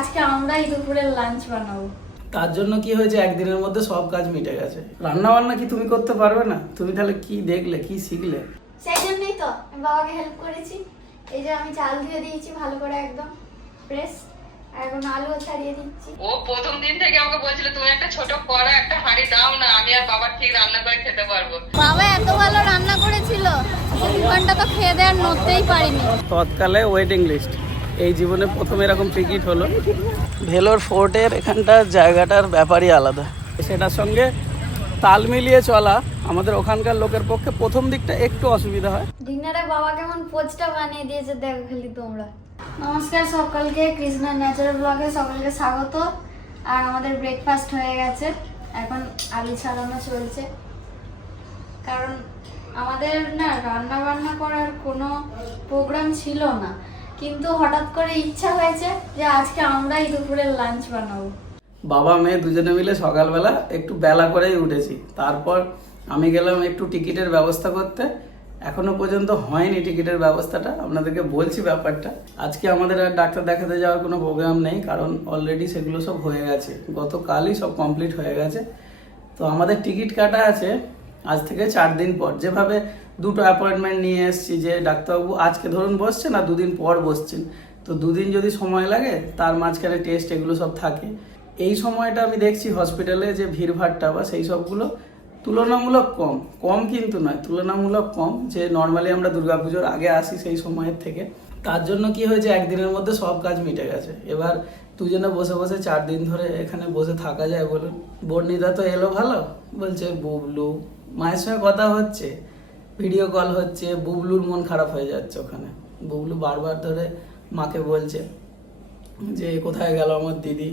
আজকে আমরাই দুপুরের লাঞ্চ বানাবো। তার জন্য কি হয়েছে, একদিনের মধ্যে সব কাজ মিটে গেছে। রান্না বান্না কি তুমি করতে পারবে না? তুমি তাহলে কি দেখলে, কি শিখলে? সেই জন্যই তো আমি বাবাকে হেল্প করেছি। এই যে আমি চাল ধুয়ে দিয়েছি ভালো করে একদম ফ্রেশ, এখন আলুও ছাড়িয়ে দিচ্ছি। ও প্রথম দিন থেকে আমাকে বলছিল তুমি একটা ছোট কড়া একটা হাঁড়ি দাও না, আমি আর বাবা ঠিক রান্না করে খেতে পারবো। বাবা এত ভালো রান্না করেছিল, দু ঘন্টা তো খেয়ে দেওয়ার নড়তেই পারিনি। তৎকালে ওয়েটিং লিস্ট, এই জীবনে প্রথম এরকম টিকিট হলো। ভেলোর ফোর্টের এখানটার জায়গাটার ব্যাপারই আলাদা, সেটার সঙ্গে তাল মিলিয়ে চলা আমাদের ওখানকার লোকের পক্ষে প্রথম দিকটা একটু অসুবিধা হয়। ডিনারে বাবা কেমন পোচটা বানিয়ে দিয়েছে দেখো খালি তোমরা। নমস্কার সকলকে, কৃষ্ণা ন্যাচারাল ব্লগে সকলকে স্বাগত। আর আমাদের ব্রেকফাস্ট হয়ে গেছে, এখন আলু ছাড়ানো চলছে। কারণ আমাদের না রান্না বান্না করার কোনো প্রোগ্রাম ছিল না, কিন্তু হঠাৎ করে ইচ্ছা হয়েছে যে আজকে আমরাই দুপুরের লাঞ্চ বানাবো। বাবা মেয়ে দুজনে মিলে সকালবেলা একটু বেলা করেই উঠেছি। তারপর আমি গেলাম একটু টিকিটের ব্যবস্থা করতে। এখনো পর্যন্ত হয়নি টিকিটের ব্যবস্থাটা, আপনাদেরকে বলছি ব্যাপারটা। আজকে আমাদের আর ডাক্তার দেখাতে যাওয়ার কোনো প্রোগ্রাম নেই, কারণ অলরেডি সেগুলো সব হয়ে গেছে, গতকালই সব কমপ্লিট হয়ে গেছে। তো আমাদের টিকিট কাটা আছে আজ থেকে 4 দিন পর। যেভাবে দুটো অ্যাপয়েন্টমেন্ট নিয়ে এসেছি যে ডাক্তারবাবু আজকে ধরুন বসছেন আর 2 দিন পর বসছেন, তো 2 দিন যদি সময় লাগে, তার মাঝখানে টেস্ট এগুলো সব থাকে। এই সময়টা আমি দেখছি হসপিটালে যে ভিড়ভাড়টা বা সেই সবগুলো তুলনামূলক কম কিন্তু নয়, তুলনামূলক কম, যে নর্মালি আমরা দুর্গাপুজোর আগে আসি সেই সময়ের থেকে। তার জন্য কি হয়েছে, একদিনের মধ্যে সব কাজ মিটে গেছে। এবার দুজনে বসে বসে 4 দিন ধরে এখানে বসে থাকা যায় বলুন? বর্ণিতা তো এলো ভালো, বলছে বুবলু, মায়ের সঙ্গে কথা হচ্ছে, ভিডিও কল হচ্ছে, বুবলুর মন খারাপ হয়ে যাচ্ছে ওখানে। বুবলু বারবার ধরে মাকে বলছে যে কোথায় গেল আমার দিদি।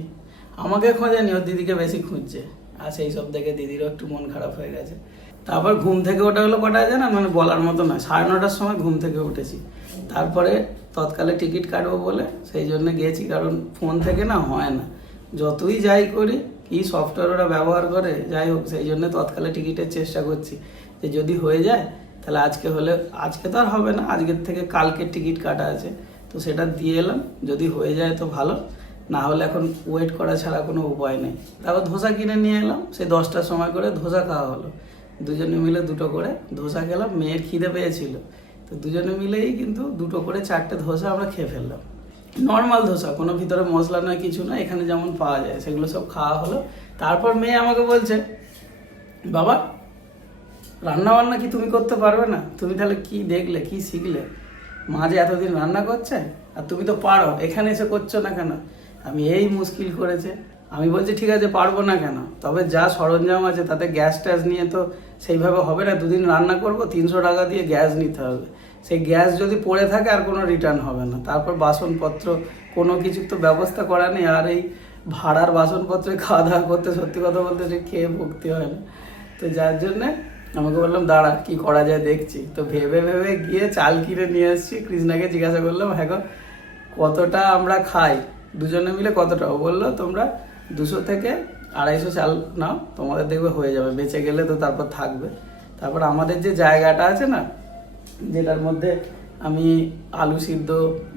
আমাকে খোঁজেনি, ওর দিদিকে বেশি খুঁজছে, আর সেই সব দেখে দিদিরও একটু মন খারাপ হয়ে গেছে। তারপর ঘুম থেকে ওঠা হলো কটায় জানা, মানে বলার মতো নয়, 9:30টার সময় ঘুম থেকে উঠেছি। তারপরে তৎকালে টিকিট কাটবো বলে সেই জন্য গিয়েছি, কারণ ফোন থেকে না হয় না, যতই যাই করি, কি সফটওয়্যার ওরা ব্যবহার করে, যাই হোক, সেই জন্য তৎকালে টিকিটের চেষ্টা করছি যে যদি হয়ে যায় তাহলে আজকে হলে, আজকে তো আর হবে না, আজকের থেকে কালকের টিকিট কাটা আছে, তো সেটা দিয়ে এলাম। যদি হয়ে যায় তো ভালো, না হলে এখন ওয়েট করা ছাড়া কোনো উপায় নেই। তারপর ধোসা কিনে নিয়ে এলাম, সেই 10টার সময় করে ধোসা খাওয়া হলো। দুজনে মিলে 2টো করে ধোসা খেলাম, মেয়ের খিদে পেয়েছিল, তো দুজনে মিলেই কিন্তু 2টো করে 4টে ধোসা আমরা খেয়ে ফেললাম। নর্মাল ধোসা, কোনো ভিতরে মশলা নয়, কিছু নয়, এখানে যেমন পাওয়া যায় সেগুলো সব খাওয়া হলো। তারপর মেয়ে আমাকে বলছে, বাবা রান্না বান্না কি তুমি করতে পারবে না? তুমি তাহলে কি দেখলে, কি শিখলে? মা যে এতদিন রান্না করছে আর তুমি তো পারো, এখানে এসে করছো না কেন? আমি এই মুশকিল করেছে। আমি বলছি ঠিক আছে, পারবো না কেন, তবে যা সরঞ্জাম আছে তাতে গ্যাস ট্যাস নিয়ে তো সেইভাবে হবে না। 2 দিন রান্না করব, 300 টাকা দিয়ে গ্যাস নিতে হবে। সেই গ্যাস যদি পড়ে থাকে আর কোনো রিটার্ন হবে না। তারপর বাসনপত্র, কোনো কিছু তো ব্যবস্থা করা নেই। আর এই ভাড়ার বাসনপত্রে খাওয়া দাওয়া করতে সত্যি কথা বলতে খেয়ে ভুগতে হয় না। তো যার জন্যে আমাকে বললাম দাঁড়া কি করা যায় দেখছি। তো ভেবে ভেবে গিয়ে চাল কিনে নিয়ে এসেছি। কৃষ্ণাকে জিজ্ঞাসা করলাম, হ্যাঁ গো কতটা আমরা খাই, দুজনে মিলে কতটা? ও বললো তোমরা 200 থেকে 250 চাল নাও, তোমাদের দেখবে হয়ে যাবে, বেঁচে গেলে তো তারপর থাকবে। তারপর আমাদের যে জায়গাটা আছে না, যেটার মধ্যে আমি আলু সিদ্ধ,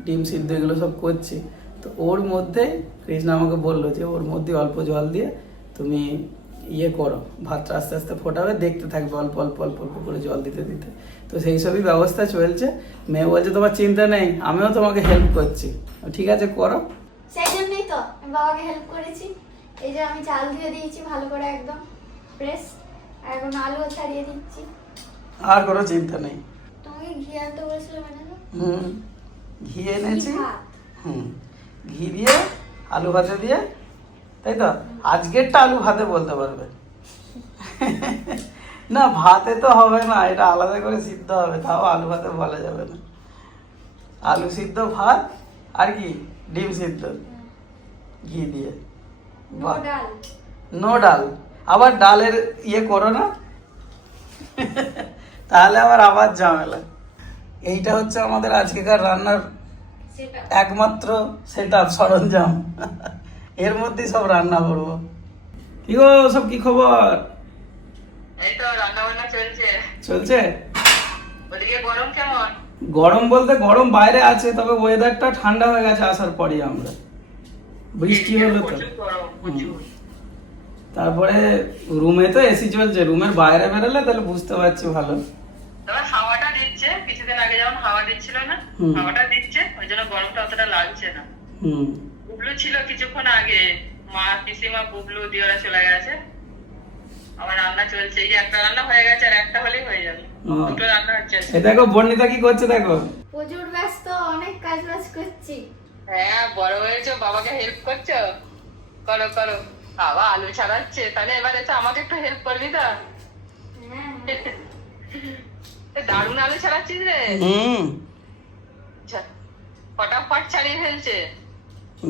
ডিম সিদ্ধ এগুলো সব করছি, তো ওর মধ্যে কৃষ্ণা আমাকে বললো যে ওর মধ্যে অল্প জল দিয়ে তুমি করো, ভাতটা আস্তে আস্তে ফোটাবে, দেখতে থাকবে অল্প অল্প অল্প অল্প করে জল দিতে দিতে। তো সেই সবই ব্যবস্থা চলছে। মেয়ে বলছে তোমার চিন্তা নেই, আমিও তোমাকে হেল্প করছি। ঠিক আছে করো। সেই জন্যই তো আমি বাবাকে হেল্প করেছি। এই যে আমি চাল ধুয়ে দিয়েছি ভালো করে একদম ফ্রেশ, এখন আলুও ছাড়িয়ে দিচ্ছি। আর কোনো চিন্তা নেই। তোমাকে ঘি আনতে বলেছিল মানে না? ঘি এনেছি। ঘি দিয়ে আলু ভাজা দিয়ে, তাই তো? আজকেরটা আলু ভাতে বলতে পারবে না, ভাতে তো হবে না, এটা আলাদা করে সিদ্ধ হবে, তাও আলু ভাতে বলা যাবে না। আলু সিদ্ধ ভাত আর কি ডিম সিদ্ধ ঘি দিয়ে। নো ডাল, আবার ডালের করো না তাহলে আবার ঝামেলা। এইটা হচ্ছে আমাদের আজকেকার রান্নার একমাত্র সেটআপ, সরঞ্জাম। এর মধ্যেই সব রান্না করবো। কি গো, সব কি খবর? এই তো রান্না বান্না চলছে। ওদিকে গরম কেমন? গরম বলতে গরম বাইরে আছে, তবে ওয়েদারটা ঠান্ডা হয়ে গেছে আসার পরই আমরা। বৃষ্টি হলো তো। প্রচুর গরম, প্রচুর। তারপরে রুমে তো এসি চলছে, রুমের বাইরে বেরোলে তাহলে বুঝতে পারছি ভালো। তবে হাওয়াটা দিচ্ছে, কিছুদিন আগে যেমন হাওয়া দিচ্ছিল না, হুম। হাওয়াটা দিচ্ছে, ওই জন্য গরমটা অতটা লাগছে না। হুম। বুবলু ছিল কিছুক্ষণ আগে, মা, পিসিমা, বুবলু দিয়ে ওরা চলে গেছে। আমার রান্না চলছে, এই যে একটা রান্না হয়ে গেছে, আর একটা হলেই হয়ে যাবে। ও। দুটো রান্না হচ্ছে। এই দেখো বর্ণিতা কি করছে দেখো। প্রচুর ব্যস্ত, অনেক কাজ বাজ করছি। হ্যাঁ, বড় হয়েছো, বাবাকে হেল্প করছো, করো করো। বাবা আলু ছাড়াচ্ছে, তাহলে এবার এসে আমাকে একটু হেল্প করবি তো? হ্যাঁ এ দারুণ আলু ছাড়াচ্ছিস রে। হুম। ফটাফট ছাড়িয়ে ফেলছে।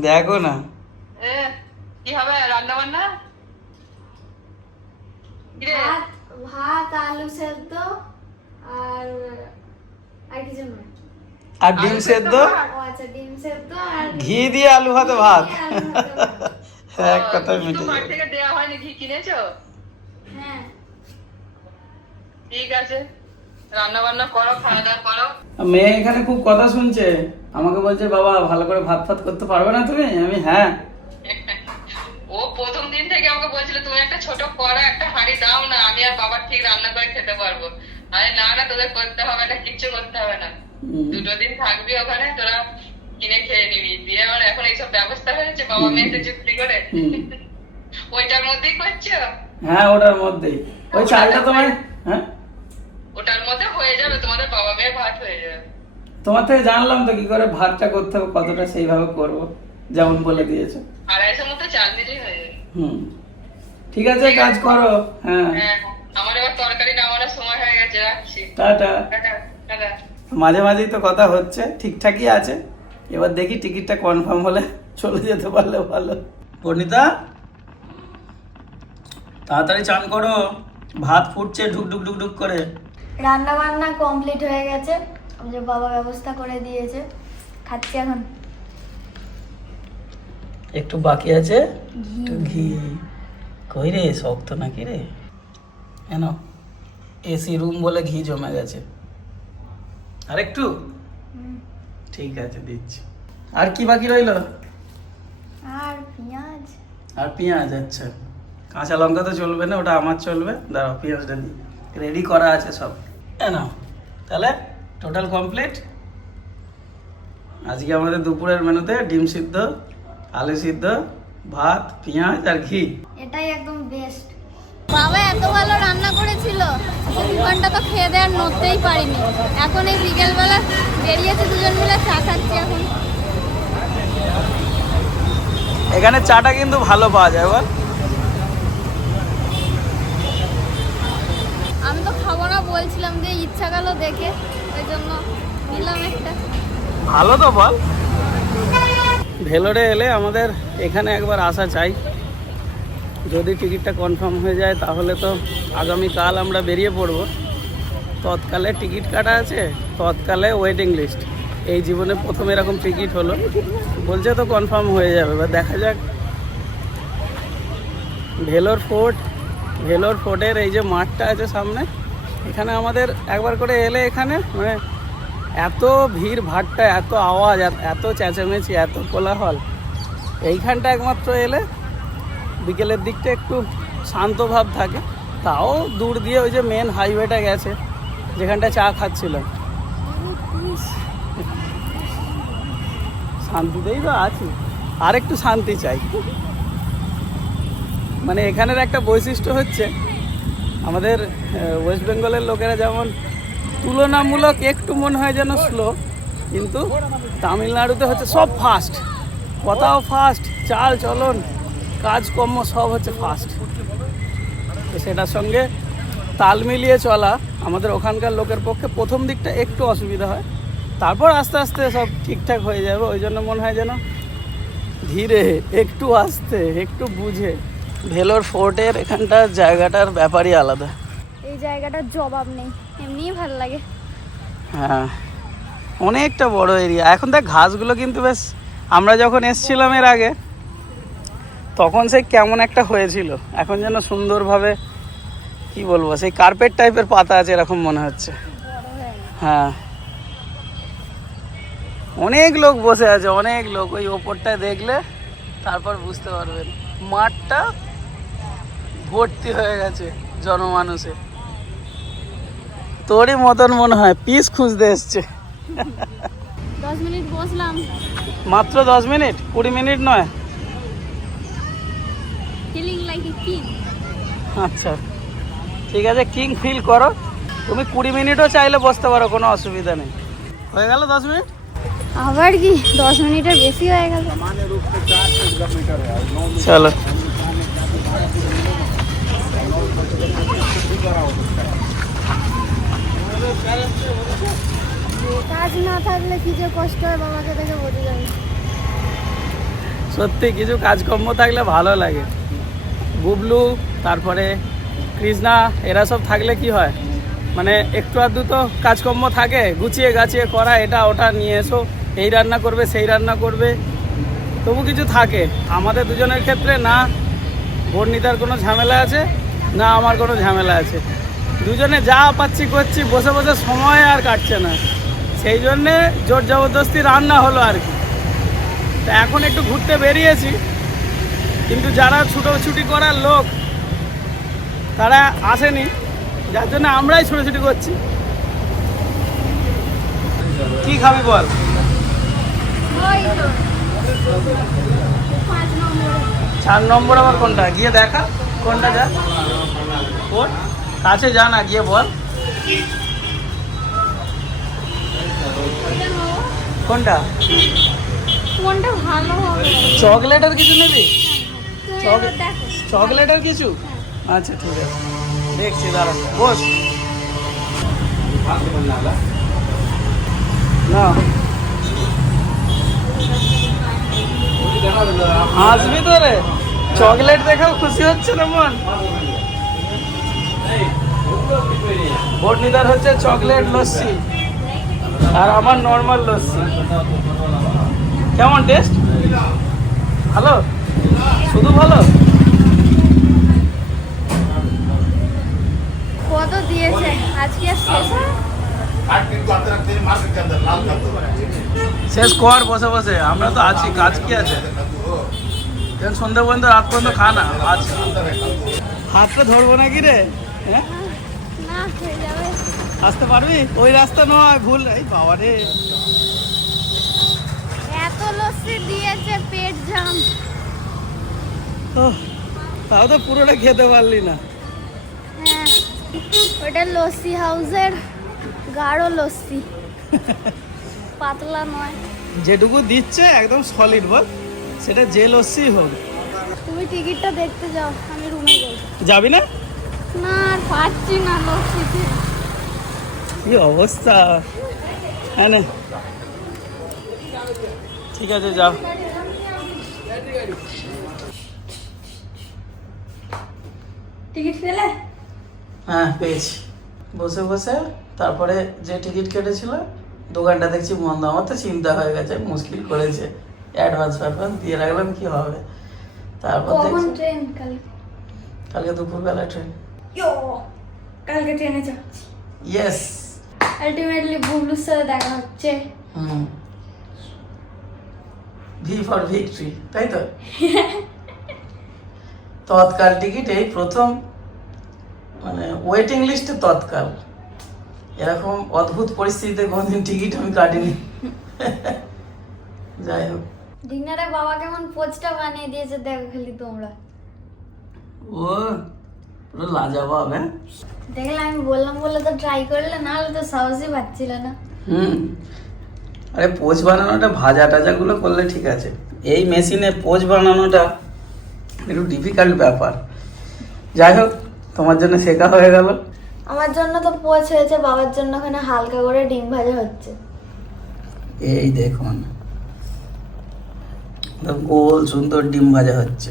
দেখো না। এ, কি হবে রান্না বান্না? কিরে? ভাত, ভাত, আলু সেদ্ধ আর আর কিছু নয়। আর ডিম সেদ্ধ, ও আচ্ছা, ডিম সেদ্ধ আর ঘি দিয়ে আলু ভাতে ভাত। আলু ভাতে ভাত। এক কথায় ঘি তো মিটে মাঠ যাবে। থেকে দেওয়া হয়নি, ঘি কিনেছো? হ্যাঁ ঠিক আছে, রান্না বান্না করো, খাওয়া দাওয়া করো। মেয়ে এখানে খুব কথা শুনছে, আমাকে বলছে বাবা ভালো করে ভাত ফাত করতে পারবে না তুমি? আমি হ্যাঁ। ও প্রথম দিন থেকে আমাকে বলছিল তুমি একটা ছোট কড়া, একটা হাঁড়ি দাও না, আমি আর বাবা ঠিক রান্না করে খেতে পারবো। আরে না না, তোদের করতে হবে না, কিচ্ছু করতে হবে না। হুম। 2 দিন থাকবি ওখানে, তোরা কিনে খেয়ে নিবি। দিয়ে আমার এখন এইসব ব্যবস্থা হয়েছে বাবা মেয়েতে চুক্তি করে। হুম। ওইটার মধ্যেই করছো? হ্যাঁ ওটার মধ্যেই। ওই চালটা তোমার, হ্যাঁ ওটার মধ্যে হয়ে যাবে, তোমাদের বাবা মেয়ে ভাত হয়ে যাবে। তোমার থেকে জানলাম তো কি করে ভাতটা করতে হবে, কতটা সেইভাবে করবো যেমন বলে দিয়েছো। 250 মতো চাল দিলেই হয়ে যাবে। হুম। ঠিক আছে, কাজ করো। হ্যাঁ। হ্যাঁ, আমার এবার তরকারি নামানোর সময় হয়ে গেছে, রাখছি। টাটা। Tata, tata. মাঝে মাঝেই তো কথা হচ্ছে, ঠিকঠাকই আছে। এবার দেখি টিকিটটা কনফার্ম হলে চলে যেতে পারলে ভালো। পর্ণিতা তাড়াতাড়ি চান করো, ভাত ফুটছে ঢুক ঢুক ঢুক ঢুক করে। রান্না বান্না কমপ্লিট হয়ে গেছে, যে বাবা ব্যবস্থা করে দিয়েছে, খাচ্ছি এখন। একটু বাকি আছে, একটু ঘি। কই রে, শক্ত নাকি রে? কেন? এসি রুম বলে ঘি জমে গেছে। আর একটু, ঠিক আছে দিচ্ছি। আর কি বাকি রইলো? আর পেঁয়াজ। আর পেঁয়াজ, আচ্ছা। কাঁচা লঙ্কা তো চলবে না, ওটা আমার চলবে। দাঁড়াও পেঁয়াজটা দিই, রেডি করা আছে সব। নাও তাহলে টোটাল কমপ্লিট। আজকে আমাদের দুপুরের মেনুতে ডিম সিদ্ধ, আলু সিদ্ধ, ভাত, পেঁয়াজ আর ঘি। এটাই একদম বেস্ট। বাবা এত ভালো রান্না করেছিল, দোকানটা তো খেয়ে দেওয়ার নড়তেই পারিনি। এখন এই বিকেলবেলা বেরিয়েছে দুজন মিলে, চা খাচ্ছি এখন। এখানে চাটা কিন্তু ভালো পাওয়া যায় বল। আমি তো খাবো না বলছিলাম, যে ইচ্ছা গেল দেখে, ওই জন্য নিলাম একটা। ভালো তো বল। ভেলোরে এলে আমাদের এখানে একবার আসা চাই। যদি টিকিটটা কনফার্ম হয়ে যায় তাহলে তো আগামীকাল আমরা বেরিয়ে পড়ব। তৎকালে টিকিট কাটা আছে, তৎকালে ওয়েটিং লিস্ট। এই জীবনে প্রথম এরকম টিকিট হলো, বলছে তো কনফার্ম হয়ে যাবে। এবার দেখা যাক। ভেলোর ফোর্টের এই যে মাঠটা আছে সামনে, এখানে আমাদের একবার করে এলে এখানে মানে এত ভিড় ভাট্টা, এত আওয়াজ, এত চেঁচামেচি, এত কোলাহল। এইখানটা একমাত্র এলে বিকেলের দিকটা একটু শান্ত ভাব থাকে। তাও দূর দিয়ে ওই যে মেন হাইওয়েটা গেছে, যেখানটা চা খাচ্ছিলাম, শান্তিতেই তো আছি। আর একটু শান্তি চাই। মানে এখানের একটা বৈশিষ্ট্য হচ্ছে, আমাদের ওয়েস্ট বেঙ্গলের লোকেরা যেমন তুলনামূলক একটু মনে হয় যেন স্লো, কিন্তু তামিলনাড়ুতে হচ্ছে সব ফাস্ট, কথাও ফাস্ট, চাল চলন কাজকর্ম সব হচ্ছে ফাস্ট। তো সেটার সঙ্গে তাল মিলিয়ে চলা আমাদের ওখানকার লোকের পক্ষে প্রথম দিকটা একটু অসুবিধা হয়, তারপর আস্তে আস্তে সব ঠিকঠাক হয়ে যাবে। ওই জন্য মনে হয় যেন ধীরে, একটু আস্তে, একটু বুঝে। ভেলোর ফোর্টের এখানটার জায়গাটার ব্যাপারই আলাদা। এই জায়গাটার জবাব নেই, এমনিই ভালো লাগে। হ্যাঁ, অনেকটা বড় এরিয়া। এখন দেখ ঘাসগুলো কিন্তু বেশ, আমরা যখন এসছিলাম এর আগে তখন সেই কেমন একটা হয়েছিল, এখন যেন সুন্দরভাবে, কি বলবো, সেই কার্পেট টাইপের পাতা আছে এরকম মনে হচ্ছে। হ্যাঁ, অনেক লোক বসে আছে, অনেক লোক। ওই ওপরটায় দেখলে তারপর বুঝতে পারবেন মাঠটা ভর্তি হয়ে গেছে জনমানুষে। তোরই মতন মনে হয় পিস খুঁজতে এসছে। 10 মিনিট বসলাম, মাত্র 10 মিনিট, 20 মিনিট নয়। Feeling like a king. আচ্ছা ঠিক আছে, কিং ফিল করো। তুমি 20 মিনিটও চাইলে বসতে পারো, কোনো অসুবিধা নেই। হয়ে গেল 10 মিনিট? আবার কি 10 মিনিটের বেশি হয়ে গেল। চলো কাজ না থাকলে কি যে কষ্ট হয় বাবাকে দেখে বোঝা যায় না। সত্যি কিছু কাজকর্ম থাকলে ভালো লাগে। বুবলু, তারপরে কৃষ্ণা, এরা সব থাকলে কি হয়, মানে একটু আধটু তো কাজকর্ম থাকে, গুছিয়ে গাছিয়ে করা, এটা ওটা নিয়ে এসো, এই রান্না করবে সেই রান্না করবে, তবু কিছু থাকে। আমাদের দুজনের ক্ষেত্রে না বর্ণিতার কোনো ঝামেলা আছে, না আমার কোনো ঝামেলা আছে। দুজনে যা পাচ্ছি করছি, বসে বসে সময় আর কাটছে না, সেই জন্যে জোর জবরদস্তি রান্না হলো আর কি। তা এখন একটু ঘুরতে বেরিয়েছি, কিন্তু যারা ছুটোছুটি করার লোক তারা আসেনি, যার জন্য আমরাই ছুটোছুটি করছি। কি খাবি বল? ওই তো 5 নম্বর। 4 নম্বর আবার কোনটা? গিয়ে দেখা কোনটা, যা কোন কাছে যা না, গিয়ে বল কোনটা। কোনটা ভালো হবে? চকলেটের কিছু নেবি? তুমি এবার দেখো। চকলেটের কিছু? আচ্ছা ঠিক আছে, দেখছি, দাঁড়া বস না। হাসবি তো রে, চকলেট দেখাও খুশি হচ্ছে না মন। বর্ণিদার হচ্ছে চকলেট লস্যি আর আমার নর্মাল লস্যি। কেমন টেস্ট? ভালো, শুধু ভালো? কত দিয়েছে আজকে আর শেষ হয়? শেষ কর বসে বসে, আমরা তো আছি, কাজ কি আছে? সন্ধ্যা পর্যন্ত, রাত পর্যন্ত খা না, আছি। হাতটা ধরবো নাকি রে? হ্যাঁ না হয়ে যাবে। আসতে পারবি? ওই রাস্তা নয়, ভুল। এই বাবা রে, এত লস্যি দিয়েছে, পেট জাম। তাও তো পুরোটা খেতে পারলি না। হ্যাঁ, ওটা লস্যি হাউসের গাঢ় লস্যি, পাতলা নয়। যেটুকু দিচ্ছে একদম সলিড বল, সেটা যে লস্যি হোক। তুমি টিকিটটা দেখতে যাও, আমি রুমে যাই। যাবি না? না আর পাচ্ছি না লস্যিতে। কি অবস্থা, হ্যাঁ না, ঠিক আছে যাও। টিকিট পেলে? হ্যাঁ পেয়েছি। বসে বসে তারপরে যে টিকিট কেটেছিল দোকানটা দেখছি বন্ধ। আমার তো চিন্তা হয়ে গেছে, মুশকিল করেছে, অ্যাডভান্স দিয়ে রাখলাম, কি হবে। তারপর কখন দেখছি ট্রেন? কালকে দুপুরবেলা ট্রেন। কালকে ট্রেনে যাচ্ছি। ইয়েস। আলটিমেটলি বুবলুর সাথে দেখা হচ্ছে। ভি ফর ভিক্টরি, তাই তো? তৎকাল টিকিট এই প্রথম, মানে ওয়েটিং লিস্টে তৎকাল। এরকম অদ্ভুত পরিস্থিতিতে কোনদিন টিকিট আমি কাটিনি। যাই হোক, ডিনারে বাবা কেমন পোচটা বানিয়ে দিয়েছে দেখো খালি তোমরা। ও পুরো লাজবাব। হ্যাঁ দেখলে আমি বললাম বলে তো ট্রাই করলে, না হলে তো সাহসই পাচ্ছিল না। আরে পোচ বানানোটা ভাজা টাজাগুলো করলে ঠিক আছে, এই মেশিনে পোচ বানানোটা একটু ডিফিকাল্ট ব্যাপার। যাই হোক, তোমার জন্য শেখা হয়ে গেল। আমার জন্য তো পোচ হয়েছে, বাবার জন্য ওখানে হালকা করে ডিম ভাজা হচ্ছে। এই দেখুন, গোল সুন্দর ডিম ভাজা হচ্ছে।